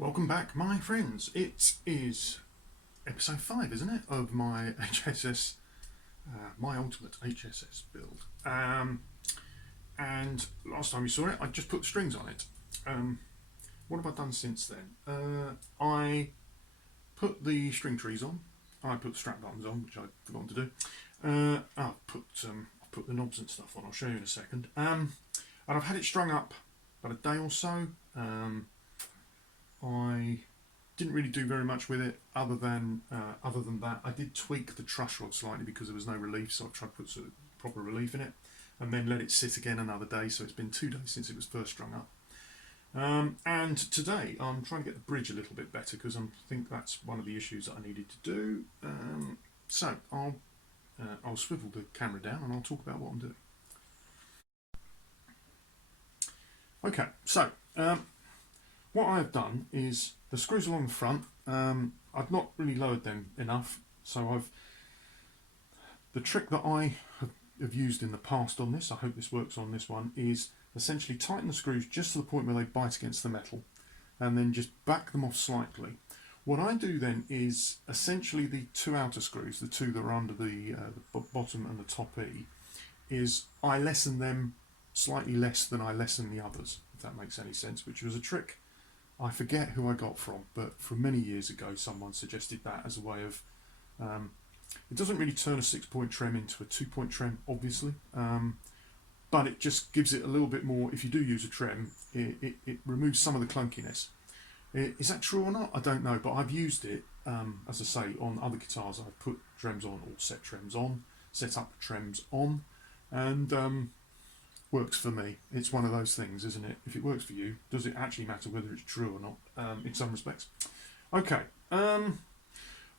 Welcome back, my friends. It is episode 5, isn't it, of my HSS, my ultimate HSS build. And last time you saw it, I just put strings on it. What have I done since then? I put the string trees on. I put the strap buttons on, which I'd forgotten to do. I've put the knobs and stuff on. I'll show you in a second. And I've had it strung up about a day or so. I didn't really do very much with it other than that. I did tweak the truss rod slightly because there was no relief, so I've tried to put sort of proper relief in it and then let it sit again another day. So it's been 2 days since it was first strung up. And today I'm trying to get the bridge a little bit better because I think that's one of the issues that I needed to do. So I'll swivel the camera down and I'll talk about what I'm doing. Okay, so what I've done is the screws along the front, I've not really lowered them enough, so the trick that I have used in the past on this, I hope this works on this one, is essentially tighten the screws just to the point where they bite against the metal and then just back them off slightly. What I do then is essentially the 2 outer screws, the 2 that are under the bottom and the top E, is I lessen them slightly less than I lessen the others, if that makes any sense, which was a trick I forget who I got from, but from many years ago someone suggested that as a way of, it doesn't really turn a 6-point trem into a 2-point trem obviously, but it just gives it a little bit more. If you do use a trem, it removes some of the clunkiness. Is that true or not? I don't know, but I've used it, as I say, on other guitars. I've put trems on or set trems on, set up trems on, and works for me. It's one of those things, isn't it? If it works for you, does it actually matter whether it's true or not, in some respects? Okay,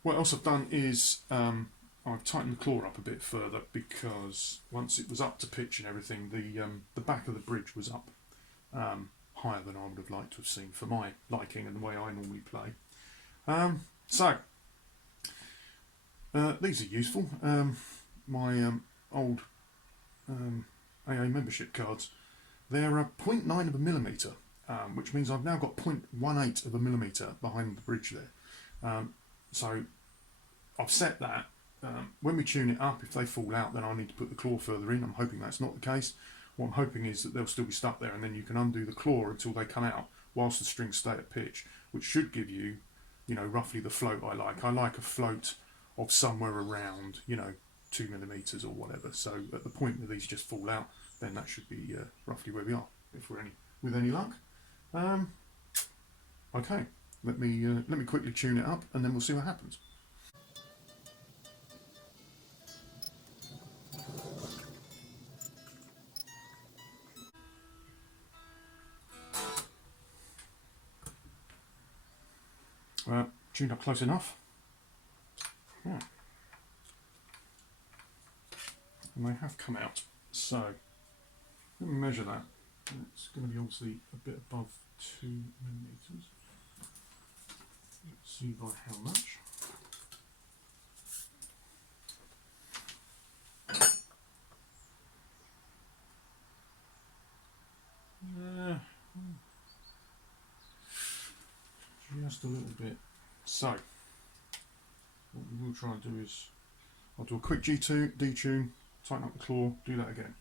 what else I've done is I've tightened the claw up a bit further because once it was up to pitch and everything, the back of the bridge was up higher than I would have liked to have seen for my liking and the way I normally play. So these are useful. My old AA membership cards, they're a 0.9 of a millimetre, which means I've now got 0.18 of a millimetre behind the bridge there. So I've set that. When we tune it up, if they fall out, then I'll need to put the claw further in. I'm hoping that's not the case. What I'm hoping is that they'll still be stuck there, and then you can undo the claw until they come out whilst the strings stay at pitch, which should give you, roughly the float I like. I like a float of somewhere around, 2 millimetres or whatever. So at the point where these just fall out, then that should be roughly where we are, if we're with any luck. Okay, let me quickly tune it up, and then we'll see what happens. Tuned up close enough. Yeah. And they have come out. So let me measure that. It's going to be obviously a bit above 2 millimetres. Let's see by how much. Just a little bit. So what we will try and do is I'll do a quick G2 detune, tighten up the claw, do that again.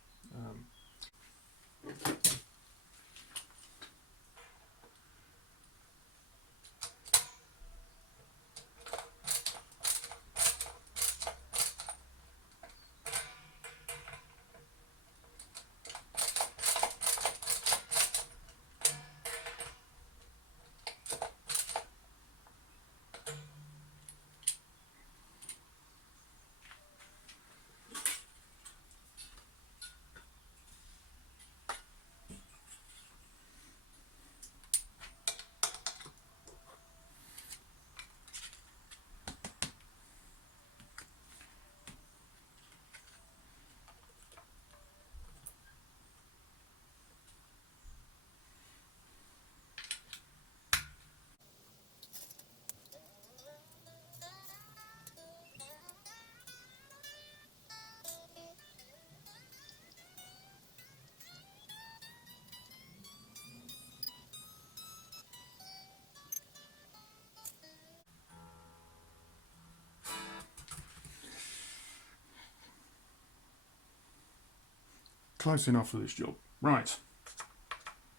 close enough for this job. Right,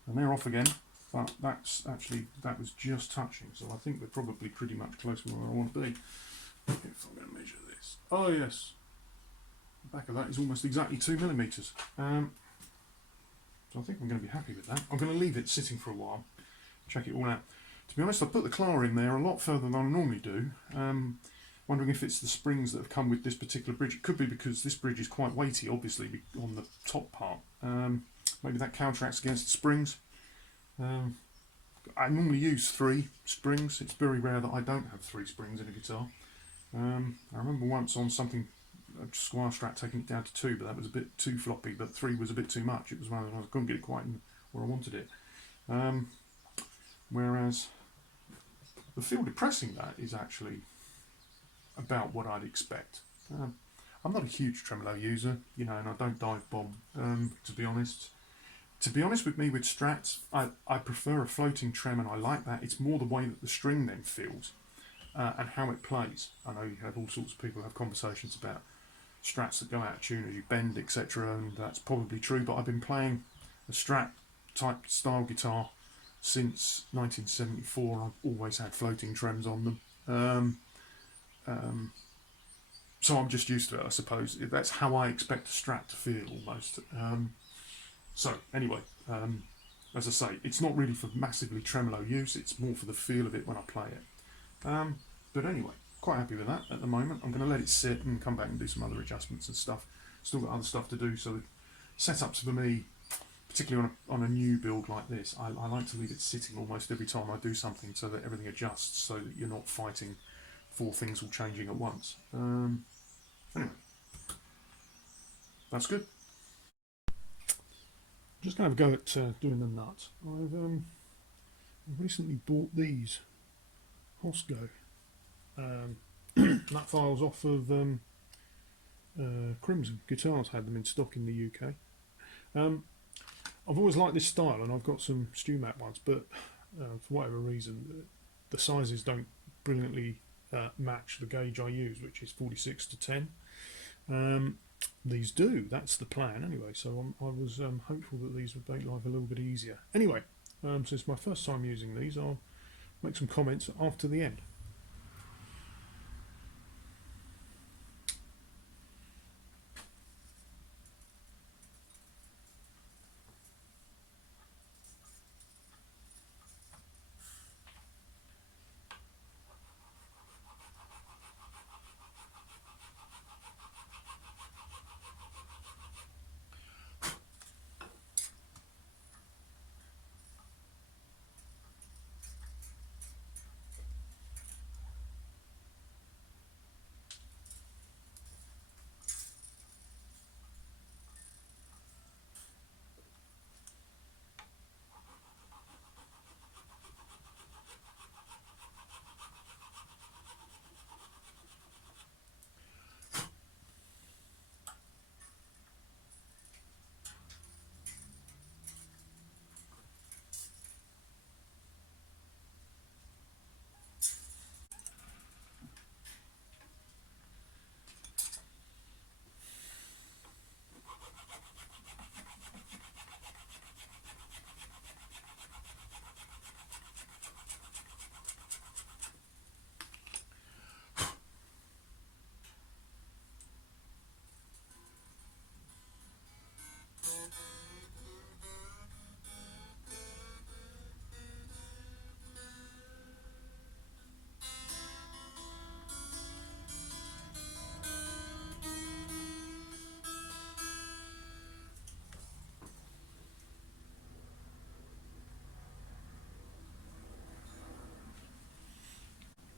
and they're off again, but that was just touching, so I think we're probably pretty much close to where I want to be. If I'm going to measure this, oh yes, the back of that is almost exactly 2mm. So I think I'm going to be happy with that. I'm going to leave it sitting for a while, check it all out. To be honest, I put the claw in there a lot further than I normally do. Wondering if it's the springs that have come with this particular bridge. It could be because this bridge is quite weighty, obviously, on the top part. Maybe that counteracts against the springs. I normally use 3 springs. It's very rare that I don't have 3 springs in a guitar. I remember once on something, a Squire Strat, taking it down to 2, but that was a bit too floppy, but 3 was a bit too much. It was one of those, I couldn't get it quite in where I wanted it. Whereas the feel depressing that is actually about what I'd expect. I'm not a huge tremolo user, you know, and I don't dive bomb, to be honest. To be honest with me, with Strats, I prefer a floating trem, and I like that. It's more the way that the string then feels and how it plays. I know you have all sorts of people have conversations about Strats that go out of tune as you bend, etc., and that's probably true, but I've been playing a Strat type style guitar since 1974. I've always had floating trems on them. So I'm just used to it, I suppose. That's how I expect a Strat to feel, almost. So anyway, as I say, it's not really for massively tremolo use, it's more for the feel of it when I play it. But anyway, quite happy with that at the moment. I'm going to let it sit and come back and do some other adjustments and stuff. Still got other stuff to do, so setups for me, particularly on a new build like this, I like to leave it sitting almost every time I do something so that everything adjusts, so that you're not fighting 4 things all changing at once. Anyway, that's good. Just going to have a go at doing the nuts. I've recently bought these Hosgo nut files off of Crimson Guitars. Had them in stock in the UK. I've always liked this style, and I've got some StewMat ones, but for whatever reason, the sizes don't brilliantly match the gauge I use, which is 46 to 10. These do. That's the plan anyway, so I was hopeful that these would make life a little bit easier. Anyway, since it's my first time using these, I'll make some comments after the end.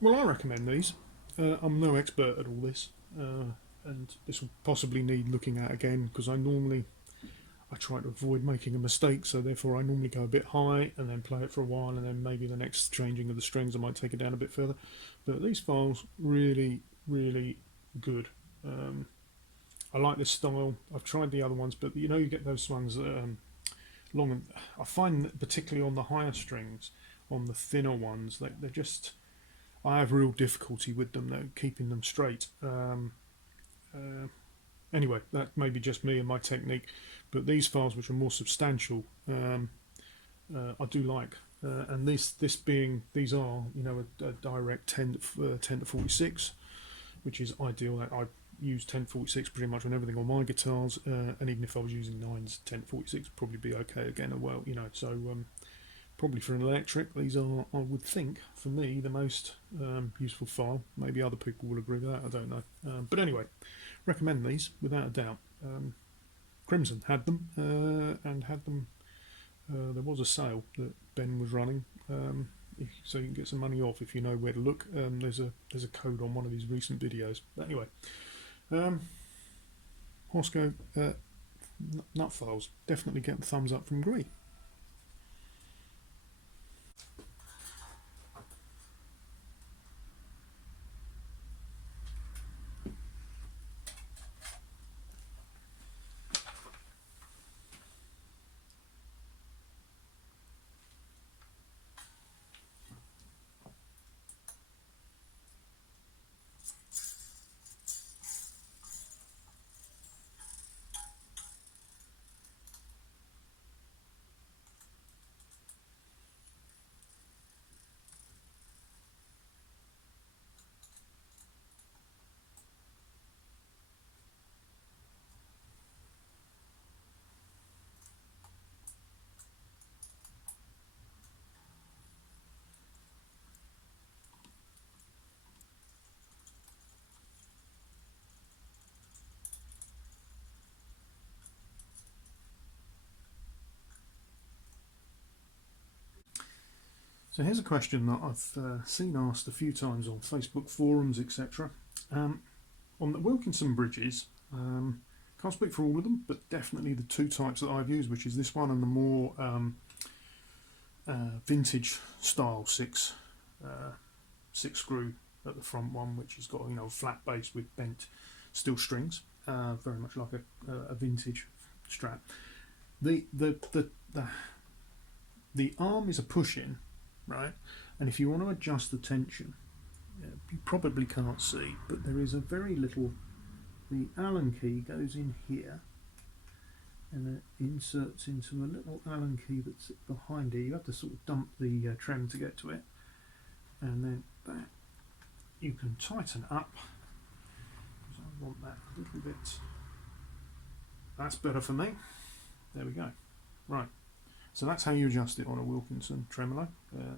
Well, I recommend these. I'm no expert at all this, and this will possibly need looking at again, because I try to avoid making a mistake, so therefore I normally go a bit high and then play it for a while, and then maybe the next changing of the strings I might take it down a bit further. But these files, really, really good. I like this style. I've tried the other ones, but you know, you get those ones long, and I find that particularly on the higher strings, on the thinner ones, they're just, I have real difficulty with them though, keeping them straight. Anyway, that may be just me and my technique, but these files which are more substantial, I do like. And these are, you know, a direct 10 to 46, which is ideal. I use 10 to 46 pretty much on everything on my guitars, and even if I was using 9s, 10 to 46 would probably be okay again as well, you know. So probably for an electric, these are, I would think, for me, the most useful file. Maybe other people will agree with that, I don't know. But anyway, recommend these without a doubt. Crimson had them, and had them. There was a sale that Ben was running, so you can get some money off if you know where to look. There's a code on one of his recent videos. But anyway, Horsco nut files, definitely get the thumbs up from Gree. So here's a question that I've seen asked a few times on Facebook forums, etc. On the Wilkinson bridges, can't speak for all of them, but definitely the two types that I've used, which is this one and the more vintage style six screw at the front one, which has got, you know, flat base with bent steel strings, very much like a vintage Strat. The arm is a push-in, right? And if you want to adjust the tension, you probably can't see, but there is a very little. The Allen key goes in here, and it inserts into a little Allen key that's behind here. You have to sort of dump the trem to get to it, and then that you can tighten up. So I want that a little bit. That's better for me. There we go. Right. So that's how you adjust it on a Wilkinson tremolo,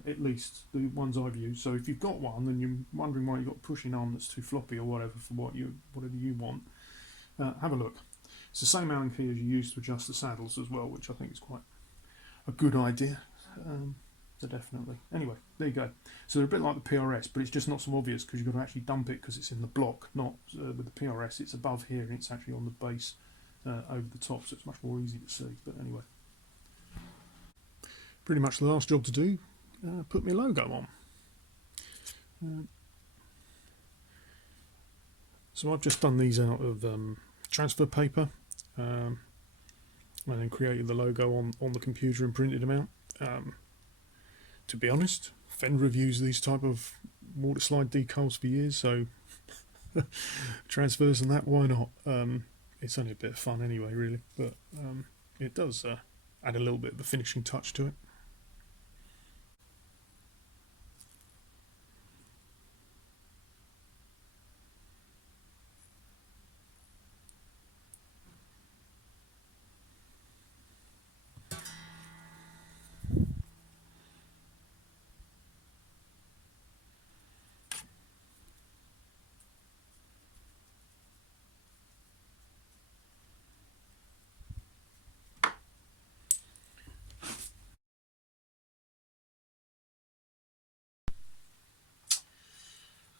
at least the ones I've used. So if you've got one and you're wondering why you've got a pushing arm that's too floppy or whatever for whatever you want, have a look. It's the same Allen key as you use to adjust the saddles as well, which I think is quite a good idea. So definitely. Anyway, there you go. So they're a bit like the PRS, but it's just not so obvious because you've got to actually dump it because it's in the block, not with the PRS. It's above here and it's actually on the base over the top, so it's much more easy to see. But anyway. Pretty much the last job to do, put my logo on. So I've just done these out of transfer paper, and then created the logo on the computer and printed them out. To be honest, Fender have used these type of water slide decals for years, so transfers and that, why not? It's only a bit of fun anyway, really, but it does add a little bit of a finishing touch to it.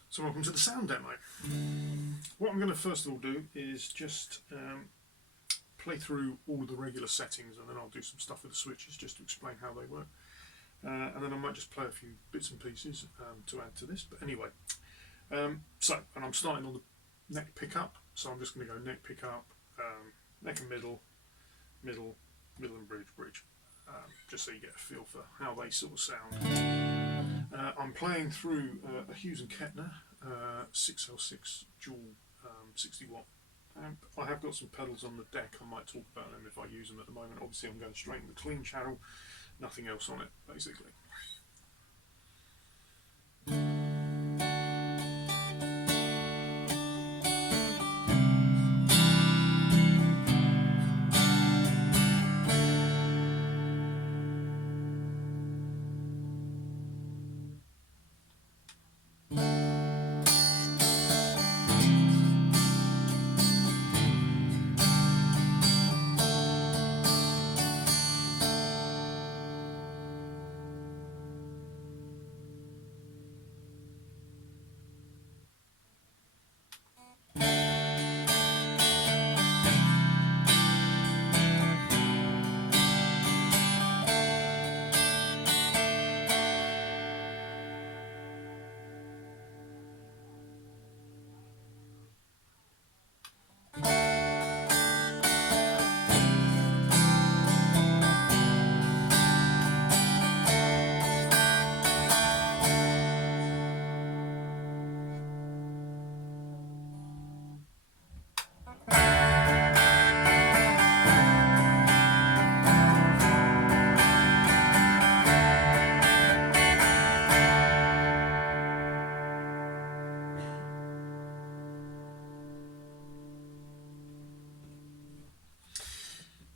So welcome to the sound demo. What I'm going to first of all do is just play through all of the regular settings, and then I'll do some stuff with the switches just to explain how they work. And then I might just play a few bits and pieces to add to this. But anyway, and I'm starting on the neck pickup, so I'm just going to go neck pickup, neck and middle, middle and bridge, just so you get a feel for how they sort of sound. I'm playing through a Hughes and Kettner 6L6 dual 60 watt I have got some pedals on the deck. I might talk about them if I use them at the moment. Obviously I'm going straight in the clean channel, nothing else on it basically.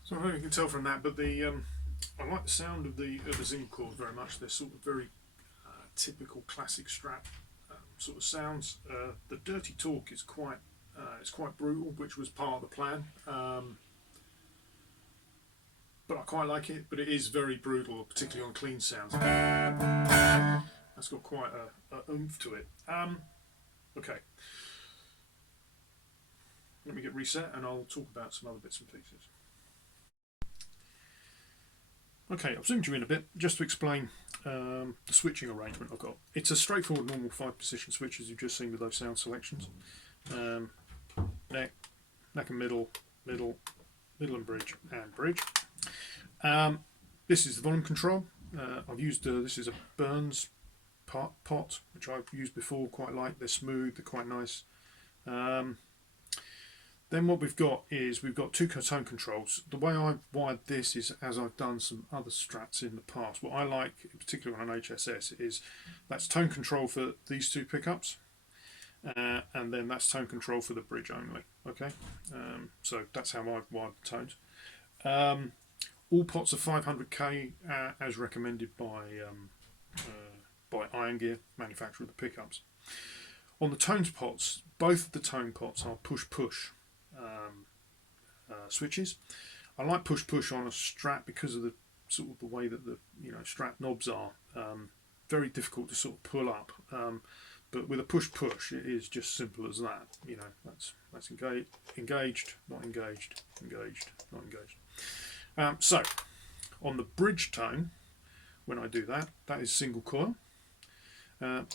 So I don't know if you can tell from that, but I like the sound of the zinc chords very much. They're sort of very typical classic Strat sort of sounds. The dirty torque is quite brutal, which was part of the plan. But I quite like it. But it is very brutal, particularly on clean sounds. That's got quite a oomph to it. Okay. Let me get reset, and I'll talk about some other bits and pieces. Okay, I've zoomed you in a bit just to explain the switching arrangement I've got. It's a straightforward normal 5-position switch, as you've just seen with those sound selections. Neck and middle and bridge, and bridge. This is the volume control. I've used this is a Burns pot, which I've used before, quite like. They're smooth, they're quite nice. Then what we've got is we've got two tone controls. The way I've wired this is as I've done some other Strats in the past. What I like, particularly on an HSS, is that's tone control for these two pickups, and then that's tone control for the bridge only. Okay, so that's how I've wired the tones. All pots are 500k as recommended by Irongear, manufacturer of the pickups. On the tones pots, both of the tone pots are push-push switches. I like push-push on a Strat because of the sort of the way that the Strat knobs are. Very difficult to sort of pull up. But with a push-push, it is just simple as that. That's engaged, not engaged, engaged, not engaged. So on the bridge tone, when I do that, that is single coil.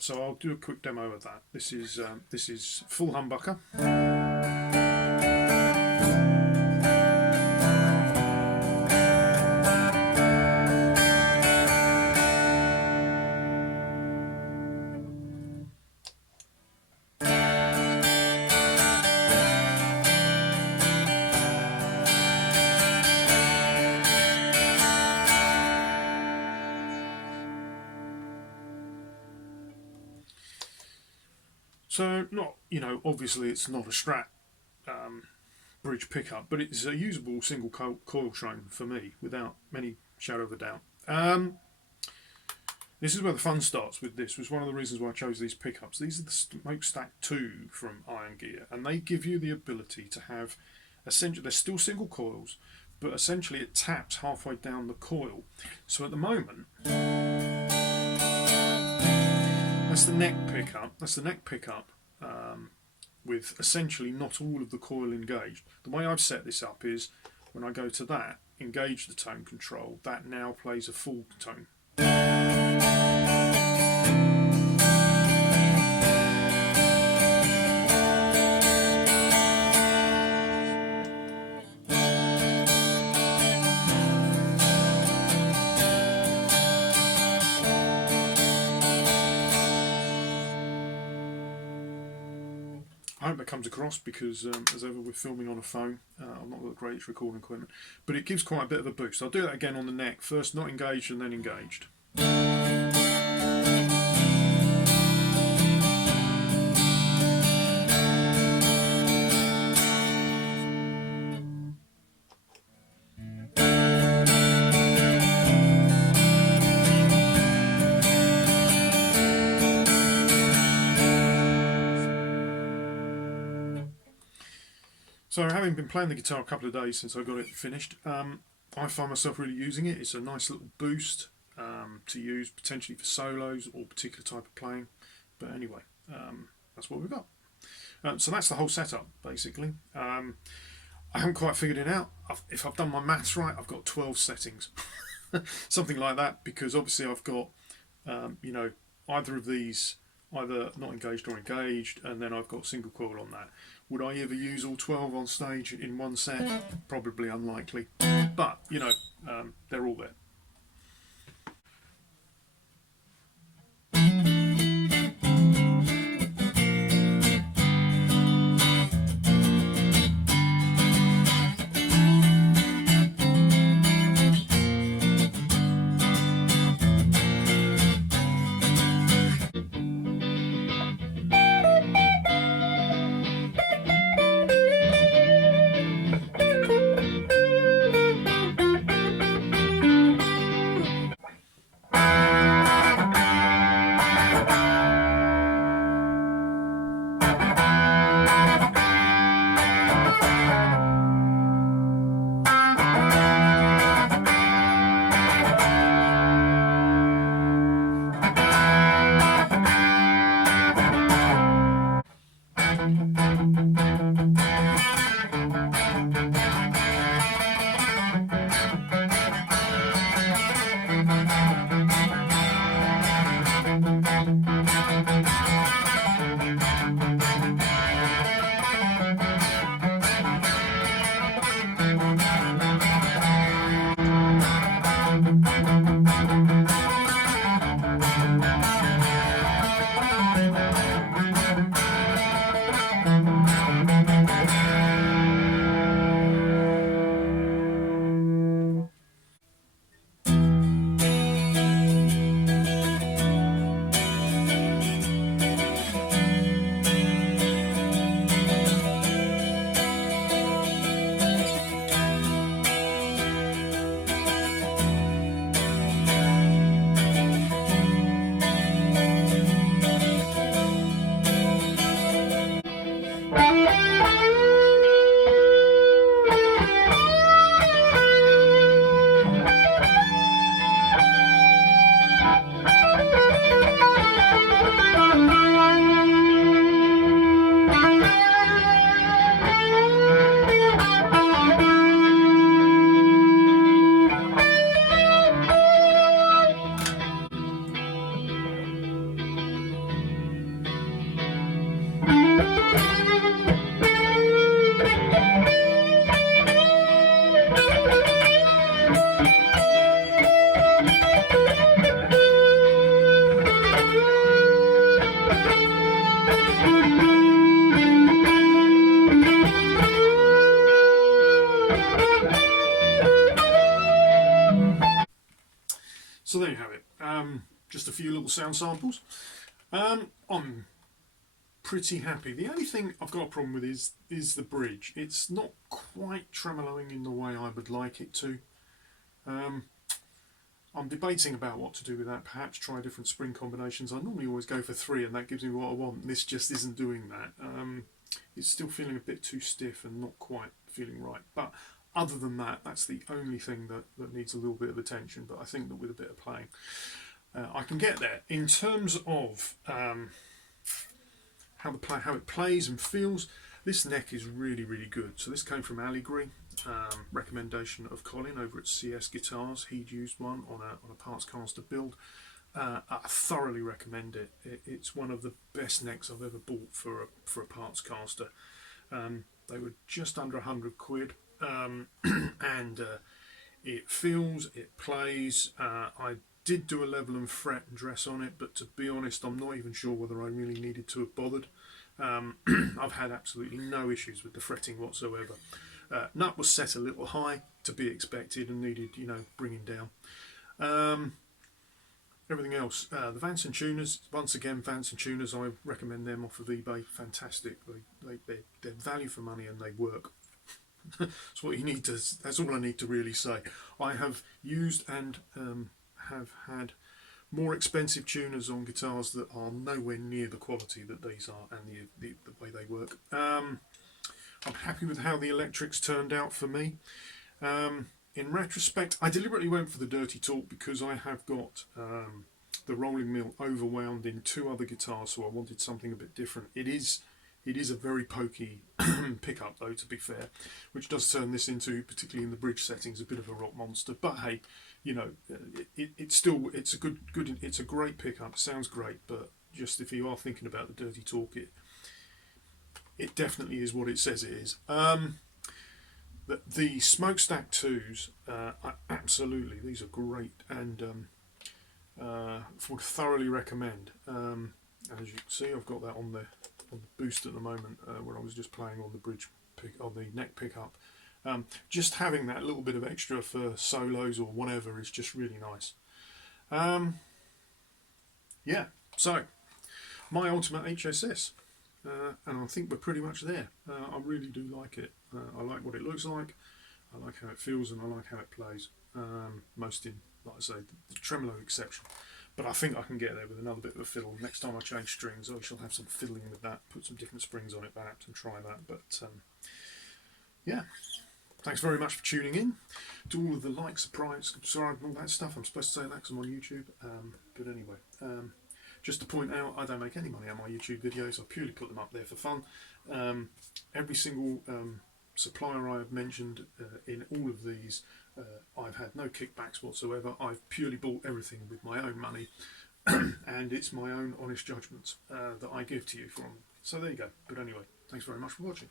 So I'll do a quick demo of that. This is full humbucker. So obviously it's not a Strat bridge pickup, but it's a usable single coil train for me, without any shadow of a doubt. This is where the fun starts with this. Was one of the reasons why I chose these pickups. These are the Smokestack 2 from Irongear, and they give you the ability to have, essentially, they're still single coils, but essentially it taps halfway down the coil. So at the moment, that's the neck pickup. With essentially not all of the coil engaged. The way I've set this up is when I go to that, engage the tone control, that now plays a full tone. I hope that comes across because, as ever, we're filming on a phone. I'm not got the greatest recording equipment, but it gives quite a bit of a boost. I'll do that again on the neck. First not engaged and then engaged. So having been playing the guitar a couple of days since I got it finished, I find myself really using it. It's a nice little boost to use potentially for solos or particular type of playing. But anyway, that's what we've got. So that's the whole setup basically. I haven't quite figured it out. If I've done my maths right, I've got 12 settings, something like that, because obviously I've got you know, either of these, either not engaged or engaged, and then I've got single coil on that. Would I ever use all 12 on stage in one set? Probably unlikely, but you know, they're all there. So there you have it. Just a few little sound samples. I'm pretty happy. The only thing I've got a problem with is the bridge. It's not quite tremoloing in the way I would like it to. I'm debating about what to do with that. Perhaps try different spring combinations. I normally always go for 3 and that gives me what I want. This just isn't doing that. It's still feeling a bit too stiff and not quite feeling right. But other than that, that's the only thing that needs a little bit of attention. But I think that with a bit of playing, I can get there. In terms of how it plays and feels, this neck is really, really good. So this came from Irongear, recommendation of Colin over at CS Guitars. He'd used one on a partscaster build. I thoroughly recommend it. It's one of the best necks I've ever bought for a partscaster. They were just under £100, and it feels, it plays. I did do a level and fret and dress on it, but to be honest, I'm not even sure whether I really needed to have bothered. I've had absolutely no issues with the fretting whatsoever. Nut was set a little high, to be expected, and needed, you know, bringing down. Everything else, the Vanson tuners, once again, Vanson tuners, I recommend them off of eBay. Fantastic. They're value for money and they work. That's what you need to. That's all I need to really say. I have used and have had more expensive tuners on guitars that are nowhere near the quality that these are, and the way they work. I'm happy with how the electrics turned out for me. In retrospect, I deliberately went for the dirty talk because I have got the rolling mill overwound in 2 other guitars, so I wanted something a bit different. It is a very pokey pickup, though, to be fair, which does turn this into, particularly in the bridge settings, a bit of a rock monster. But hey, you know, it's a great pickup. It sounds great, but just if you are thinking about the dirty talk, it definitely is what it says it is. The smokestack 2s, absolutely, these are great, and would thoroughly recommend. As you can see, I've got that on the boost at the moment, where I was just playing on the bridge on the neck pickup. Just having that little bit of extra for solos or whatever is just really nice. Yeah, so my ultimate HSS. And I think we're pretty much there. I really do like it. I like what it looks like, I like how it feels, and I like how it plays. Most in, like I say, the tremolo exception. But I think I can get there with another bit of a fiddle. Next time I change strings, I shall have some fiddling with that, put some different springs on it perhaps, and try that. But yeah, thanks very much for tuning in. To all of the likes, subscribe, and all that stuff. I'm supposed to say that because I'm on YouTube. But anyway, just to point out, I don't make any money on my YouTube videos. I purely put them up there for fun. Every single supplier I have mentioned in all of these, I've had no kickbacks whatsoever. I've purely bought everything with my own money, and it's my own honest judgments that I give to you from. So there you go. But anyway, thanks very much for watching.